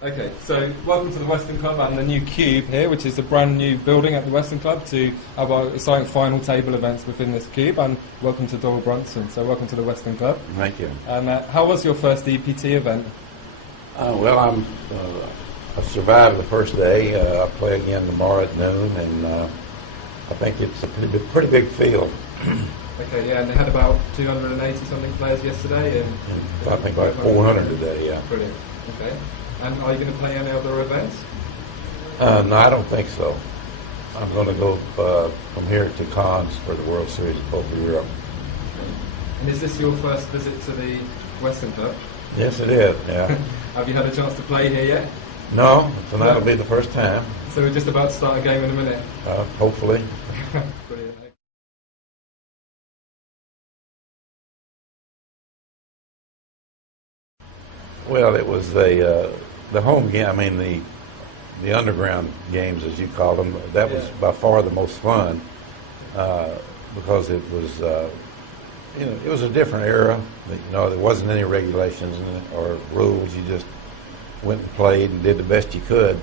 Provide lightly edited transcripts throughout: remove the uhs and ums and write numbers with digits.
Okay, so welcome to the Western Club and the new Cube here, which is a brand new building at the Western Club to have our exciting final table events within this Cube. And welcome to Doyle Brunson. So welcome to the Western Club. Thank you. And how was your first EPT event? Well, I survived the first day. I play again tomorrow at noon, and I think it's a pretty big field. Okay, yeah, and they had about 280 something players yesterday, and I think about 400 today. Yeah. Brilliant. Okay. And are you going to play any other events? No, I don't think so. I'm going to go from here to Cannes for the World Series of Poker Europe. And is this your first visit to the Western Club? Yes, it is. Yeah. Have you had a chance to play here yet? No, tonight will be the first time. So we're just about to start a game in a minute. Hopefully. Brilliant. Well, it was the home game. I mean the underground games, as you call them. That was by far the most fun because it was it was a different era. There wasn't any regulations or rules. You just went and played and did the best you could.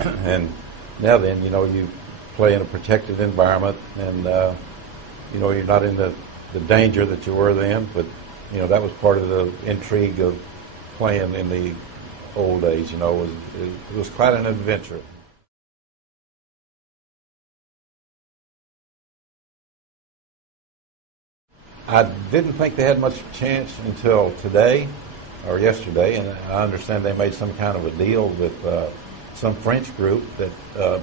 And now then, you play in a protected environment, and you're not in the danger that you were then. But that was part of the intrigue of playing in the old days. It was quite an adventure. I didn't think they had much chance until today or yesterday, and I understand they made some kind of a deal with some French group that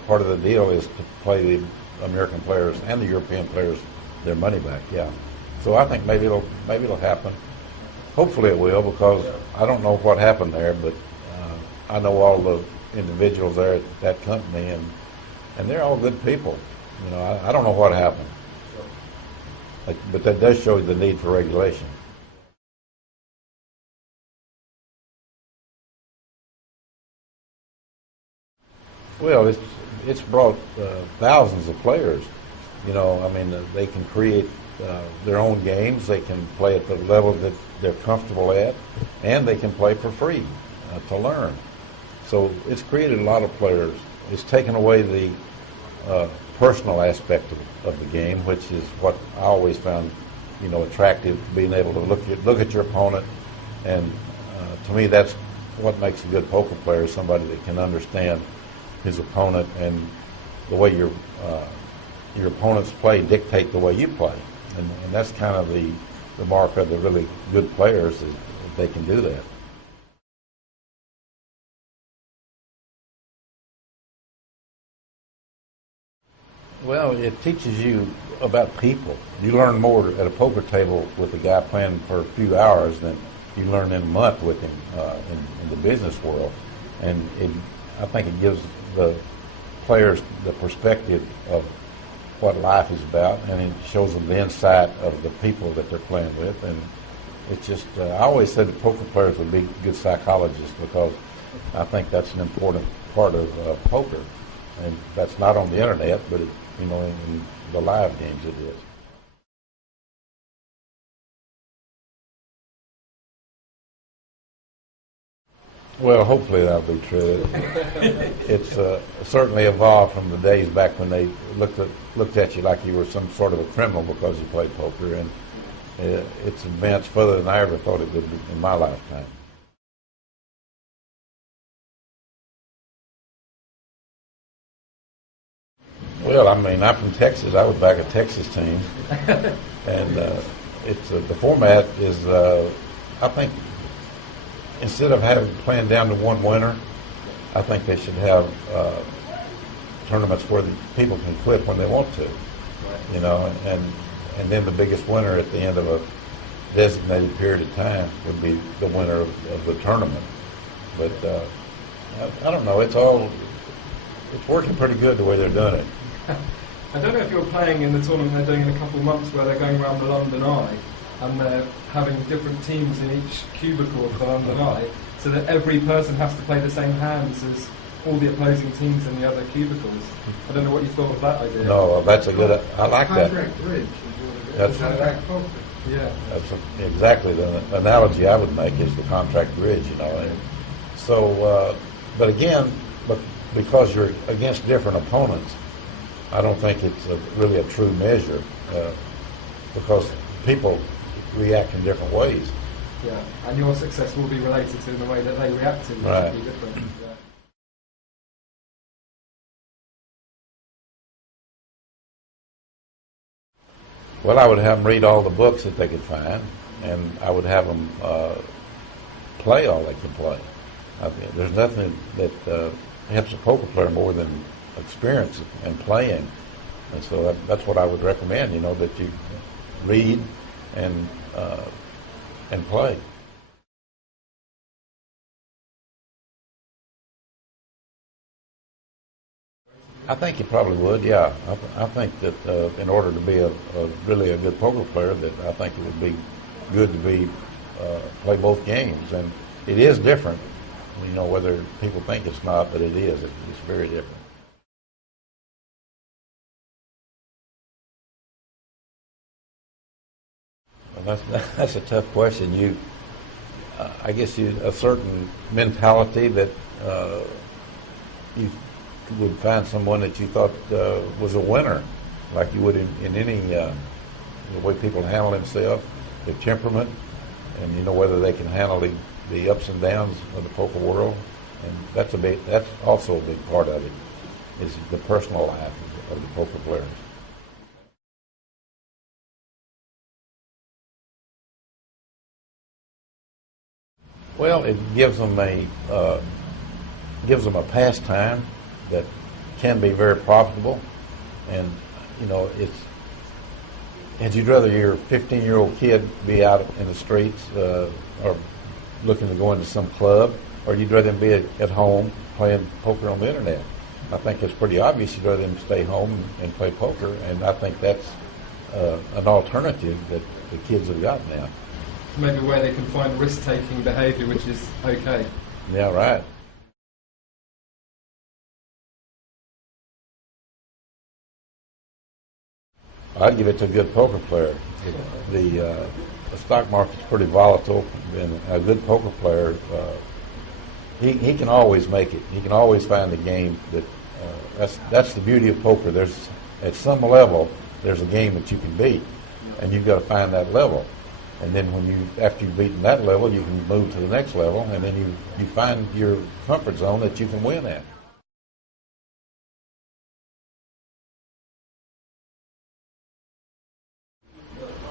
part of the deal is to play the American players and the European players their money back. Yeah, so I think maybe it'll happen. Hopefully it will, because I don't know what happened there, but I know all the individuals there at that company, and they're all good people. I don't know what happened, but that does show the need for regulation. Well, it's brought thousands of players. They can create their own games. They can play at the level that they're comfortable at, and they can play for free to learn. So it's created a lot of players. It's taken away the personal aspect of the game, which is what I always found, attractive, being able to look at your opponent. And to me, that's what makes a good poker player, somebody that can understand his opponent, and the way your opponents play dictate the way you play. And that's kind of the mark of the really good players, is that they can do that. Well, it teaches you about people. You learn more at a poker table with a guy playing for a few hours than you learn in a month with him in the business world. And I think it gives the players the perspective of what life is about, and it shows them the insight of the people that they're playing with. And it's just, I always said that poker players would be good psychologists, because I think that's an important part of poker. And that's not on the internet, but in the live games it is. Well, hopefully that'll be true. It's certainly evolved from the days back when they looked at you like you were some sort of a criminal because you played poker, and it's advanced further than I ever thought it would be in my lifetime. Well, I'm from Texas. I was back a Texas team, and the format is I think, instead of playing down to one winner, I think they should have tournaments where the people can quit when they want to, and then the biggest winner at the end of a designated period of time would be the winner of the tournament. But I don't know. It's working pretty good the way they're doing it. I don't know if you're playing in the tournament they're doing in a couple of months, where they're going around the London Eye, and they're having different teams in each cubicle of the London Eye, so that every person has to play the same hands as all the opposing teams in the other cubicles. I don't know what you thought of that idea. No, that's a good. I like that. Contract bridge. That's contract poker. Yeah. That's exactly the analogy I would make, is the contract bridge. And so But again, because you're against different opponents, I don't think it's really a true measure because people react in different ways. Yeah, and your success will be related to the way that they react to it. Right. Will be different. Yeah. Well, I would have them read all the books that they could find, and I would have them play all they can play. There's nothing that helps a poker player more than experience and playing. And so that's what I would recommend, you know, that you read and play. I think you probably would, yeah. I think that in order to be really a good poker player, that I think it would be good to be play both games. And it is different, you know, whether people think it's not, but it is. It's very different. Well, that's a tough question. I guess a certain mentality that you would find someone that you thought was a winner, like you would in any the way people handle themselves, their temperament, and you know whether they can handle the ups and downs of the poker world, and that's also a big part of it, is the personal life of the poker players. Well, it gives them a pastime that can be very profitable, and you know and you'd rather your 15-year-old kid be out in the streets or looking to go into some club, or you'd rather them be at home playing poker on the internet. I think it's pretty obvious you'd rather them stay home and play poker, and I think that's an alternative that the kids have got now. Maybe where they can find risk-taking behaviour, which is okay. Yeah, right. I'd give it to a good poker player. The stock market's pretty volatile, and a good poker player, he can always make it. He can always find a game that's the beauty of poker. There's at some level there's a game that you can beat, and you've got to find that level. And then after you've beaten that level, you can move to the next level, and then you find your comfort zone that you can win at.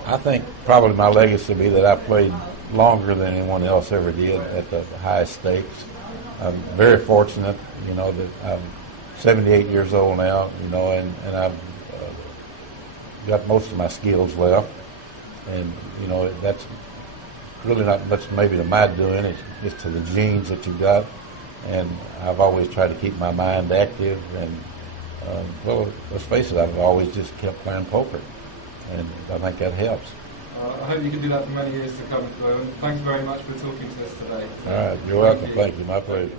I think probably my legacy would be that I played longer than anyone else ever did at the highest stakes. I'm very fortunate, you know, that I'm 78 years old now, you know, and I've got most of my skills left. And, you know, that's really not much maybe to my doing. It's to the genes that you've got. And I've always tried to keep my mind active. And, well, let's face it, I've always just kept playing poker. And I think that helps. I hope you can do that for many years to come. Thanks very much for talking to us today. All right, you're welcome. Thank you. My pleasure.